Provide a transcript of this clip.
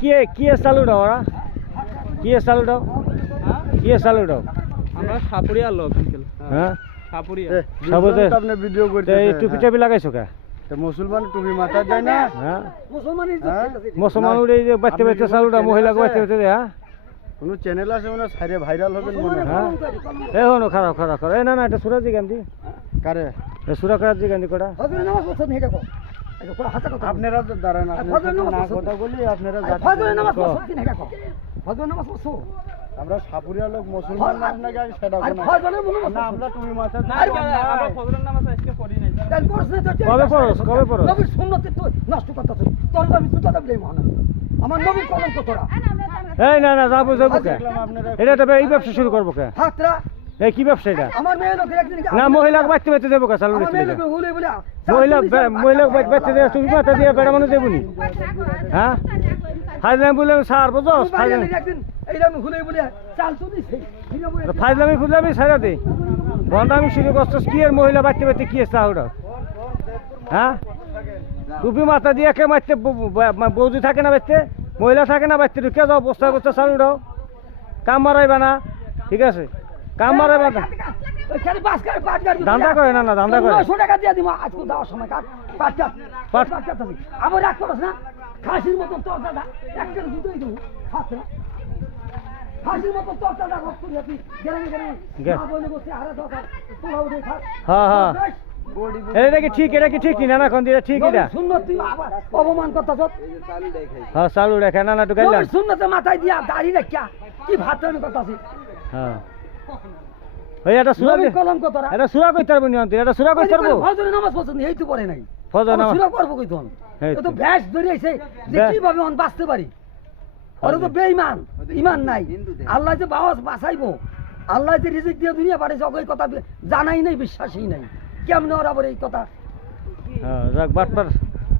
কি কি চালু দাও ওরা কি চালু দাও? কি চালু দাও? আমরা সাপুরিয়ার লোক আঙ্কেল হ্যাঁ? সাপুরিয়া। সবতে আপনি ভিডিও করতে এই টুপি টাপি লাগাইছো কে? মুসলমান টুপি মাথা যায় না? হ্যাঁ? হ্যাঁ? মুসলমান উড়ে এই যে বাচ্চা বাচ্চা হ্যাঁ? কোনো চ্যানেল আছে মানে সাইডে ভাইরাল হবেন মনে হয়। হ্যাঁ? এই হনো খারাপ খারাপ খারাপ। এই না না এটা সুরাজি গান্ধী। কারে? সুরা কাজি গান্ধী কটা? আপনারা তো দাঁড়ান আপনারা ফজরের তো নামাজ না পড়ছো? কথা বলি আপনারা ফজরের নামাজ পড়ছো কি না দেখো ফজরের নামাজ পড়ছো? আমরা সাপুরিয়া লোক মুসলমান আগে সেটা না? আমরা টুপি মাথা না। আমরা ফজরের নামাজ আজকে পড়ি নাই। তাহলে পড়ছ না তো কবে আছে। পড়স, কবে পড়স? নবীর সুন্নতে তো নষ্ট করতেছ। তোর আমি জুতা দাবি মহান আমার নবীর কলঙ্ক তোরা। এই না না যাব যাব এটা তো এই ব্যবসা শুরু করব কে? হাতরা এই কি ব্যবসা এটা? আমার মেয়ে লোকের না মহিলাকে বাচ্চা বাচ্চা দেবো কে চালু আমার রেখে মেয়ে লোকের হুলে বলে মহিলা মহিলা বাচ্চা দিয়ে তুমি বাচ্চা দিয়ে বেড়া মানুষ দেবনি হ্যাঁ? ফাইজলামি বলে আমি সার বুঝো ফাইজলামি ফুজলামি সারা দে। ঘণ্টা আমি শুরু করছিস কি এর মহিলা বাচ্চা বাচ্চা কি আছে ওটা হ্যাঁ? টুপি মাথা দিয়ে কে মারতে বৌদি থাকে না বাচ্চা মহিলা থাকে না বাচ্চা ঢুকে যাও বস্তা বস্তা চালু দাও কাম মারাইবা না ঠিক আছে? কাম মারাইবা না ওইখানে বাস কাট পাট কাট ধান্দা করে না না ধান্দা করে। নশো টাকা দিয়ে দিব আজকে দেওয়ার সময় কাট পাট কাট পাট- পাট কাট কাটতাছি আবার রাগ করস না। খাসির মতো তোর দাদা একটা দুটোই দেবো। হাতরা খাসির মতো তোর দাদা রক্ত তুই গেরামে গেরামে গে- মা বলে বসে হারা দরকার তোলা উঠে হ্যাঁ হ্যাঁ এটা কি ঠিক এটা কি ঠিক না না কোন দিটা ঠিক এটা সুন্দর তুই আবার অপমান করতেছ। হ্যাঁ চালু রেখে না না একটু গাইলাম সুন্দর মাথায় দিয়া দাড়ি রেখা কি ভাত হ্যাঁ। ওই এটা সুরা কলঙ্ক তোরা। এটা সুরা কইতে পারব নিয়ন্ত্রণ এটা সুরা কইতে পারব ফজরের নামাজ পছন্দ এই তো পড়ে নাই। ফজর নামাজ- সুরা করব এই এ তো। ব্যাস ধরে আইছে যে কীভাবে অন বাঁচতে পারি? ওরা তো বেঈমান ইমান নাই। আল্লাহ যে বাবাস বাঁচাইবো আল্লাহ যে রিজিক দিয়ে দুনিয়া পাঠাইছে ওকে কথা জানাই নাই বিশ্বাসই নাই। কেমনে ওরা আবার এই কথা? হ্যাঁ যাক বাটপার